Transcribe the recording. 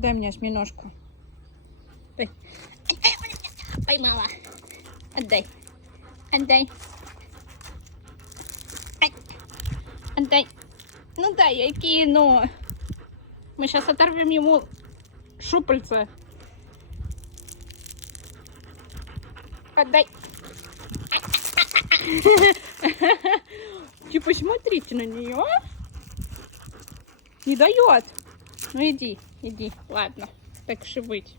Дай мне осьминожку. Дай. Поймала. Отдай. Отдай. Отдай. Ну дай, я кину. Мы сейчас оторвем ему шупальца. Отдай. Типа, смотрите на нее. Не дает. Ну иди, иди. Ладно, так уж и быть.